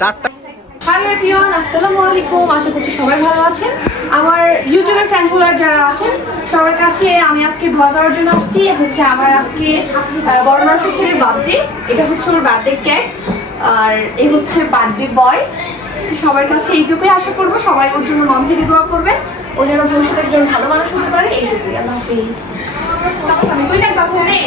চারটা। Hi everyone, আসসালামু আলাইকুম। আশা করছি সবাই ভালো আছেন। আমার ইউটিউবের ফ্যান ফলোয়ার যারা আছেন সবার কাছে আমি আজকে দোয়া করার জন্য আসছি। হচ্ছে আমার আজকে বড় নরসিংহ ছেলের বার্থডে। এটা হচ্ছে ওর বার্থডে কেক, আর এই হচ্ছে বার্থডে বয়। সবার কাছে এইটুকুই আশা করবো, সবাই ওর জন্য মন থেকে দোয়া করবে, ও যেন ভবিষ্যতে একজন ভালো মানুষ হতে পারে। এইটুকুই। আল্লাহ হাফেজ। আমি দুইটা কথা নেই।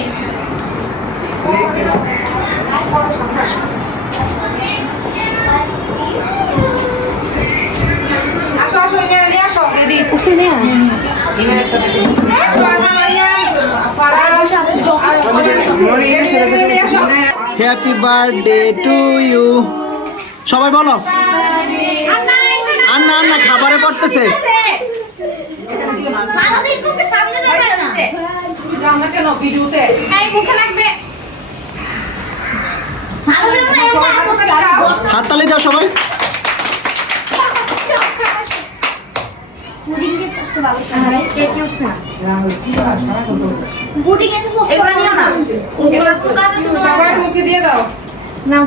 Happy birthday to you. সবাই বলো। আন্না আন্না খাবারে পড়তেছে। হাততালি দাও সবাই। মুখে দিয়ে দাও না।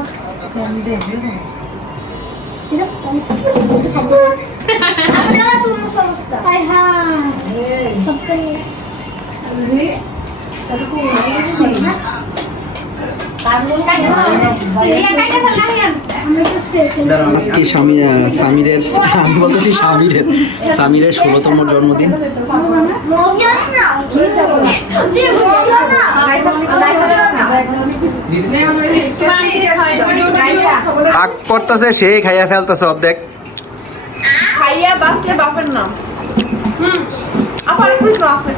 আজকে সামিরের, আমি বলতেছি সামিরের 16তম জন্মদিন। ভাগ করতেছে, সে খাইয়া ফেলতেছে অর্ধেক। খাইয়া বাঁচলে বাপের নাম।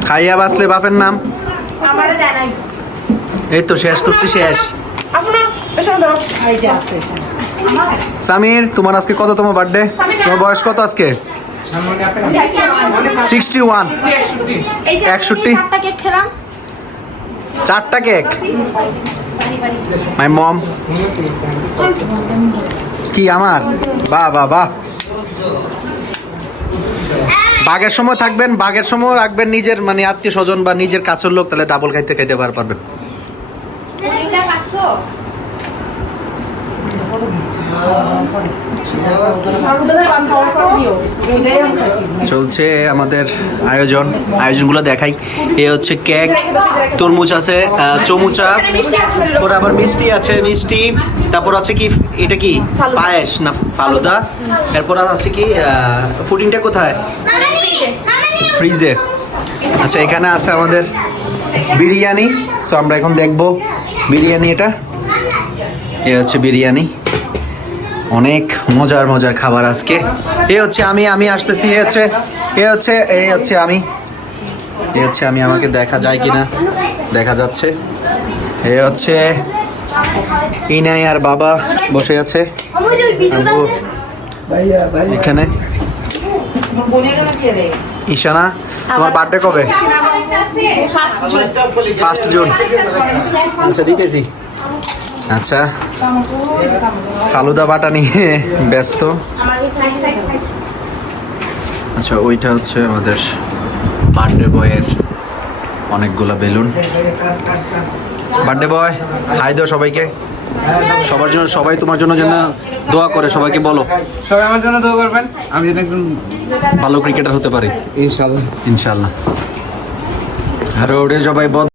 খাইয়া বাঁচলে বাপের নাম। এই তো শেষ করতে শেষ। সামির, তোমার আজকে কততম বার্থডে? তোমার বয়স কত আজকে? 61। 61। 4টা কেক। মাই মম। কি আমার? বাহ বাহ বাহ। বাঘের সময় থাকবেন, বাঘের সময় রাখবেন নিজের মানে আত্মীয় স্বজন বা নিজের কাছের লোক, তাহলে ডাবল খাইতে পারবেন। চলছে আমাদের আয়োজনগুলো দেখাই। এ হচ্ছে কেক, তরমুজ আছে, চমুচা, তারপর আবার মিষ্টি আছে, মিষ্টি, তারপর আছে কি এটা কি পায়েস না ফালুদা, এরপর আছে কি ফুডিংটা কোথায়? ফ্রিজে। আচ্ছা, এখানে আছে আমাদের বিরিয়ানি। সো আমরা এখন দেখবো বিরিয়ানি। এ হচ্ছে বিরিয়ানি। অনেক মজার খাবার আজকে। এ হচ্ছে আমি আসতেছি। এ হচ্ছে আমি। আমাকে দেখা যায় কিনা? দেখা যাচ্ছে। এ হচ্ছে ইনাই আর বাবা বসে আছে এখানে। ঈশানা, তোমার বার্থডে কবে? 1 জুন। আচ্ছা, দিতেছি। আচ্ছা, ফালুদা বাটা নিয়ে ব্যস্ত। আচ্ছা, ওইটা হচ্ছে আমাদের বার্থডে বয়ের অনেকগুলা বেলুন। বার্থডে বয়, হাই দাও সবাইকে। সবার জন্য, সবাই তোমার জন্য যেন দোয়া করে। সবাইকে বলো সবাই আমার জন্য দোয়া করবেন, আমি যেন একজন ভালো ক্রিকেটার হতে পারি। ইনশাআল্লাহ। ইনশাআল্লাহ। আর ওরে সবাই